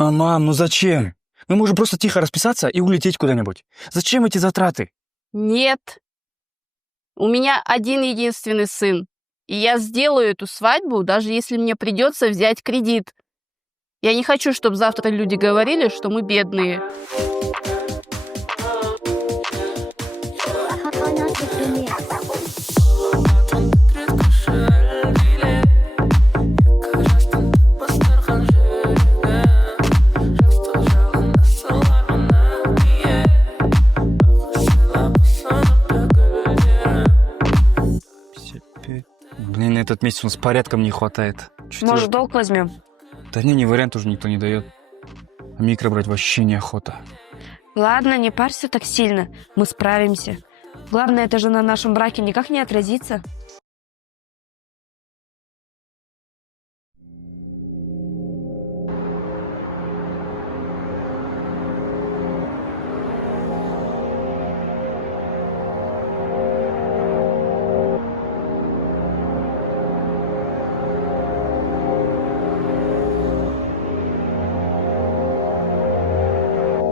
Мам, ну зачем? Мы можем просто тихо расписаться и улететь куда-нибудь. Зачем эти затраты? Нет. У меня один единственный сын. И я сделаю эту свадьбу, даже если мне придется взять кредит. Я не хочу, чтобы завтра люди говорили, что мы бедные. Блин, этот месяц у нас порядком не хватает. Может, долг возьмем? Да не вариант уже никто не дает. А микро брать вообще неохота. Ладно, не парься так сильно. Мы справимся. Главное, это же на нашем браке никак не отразится.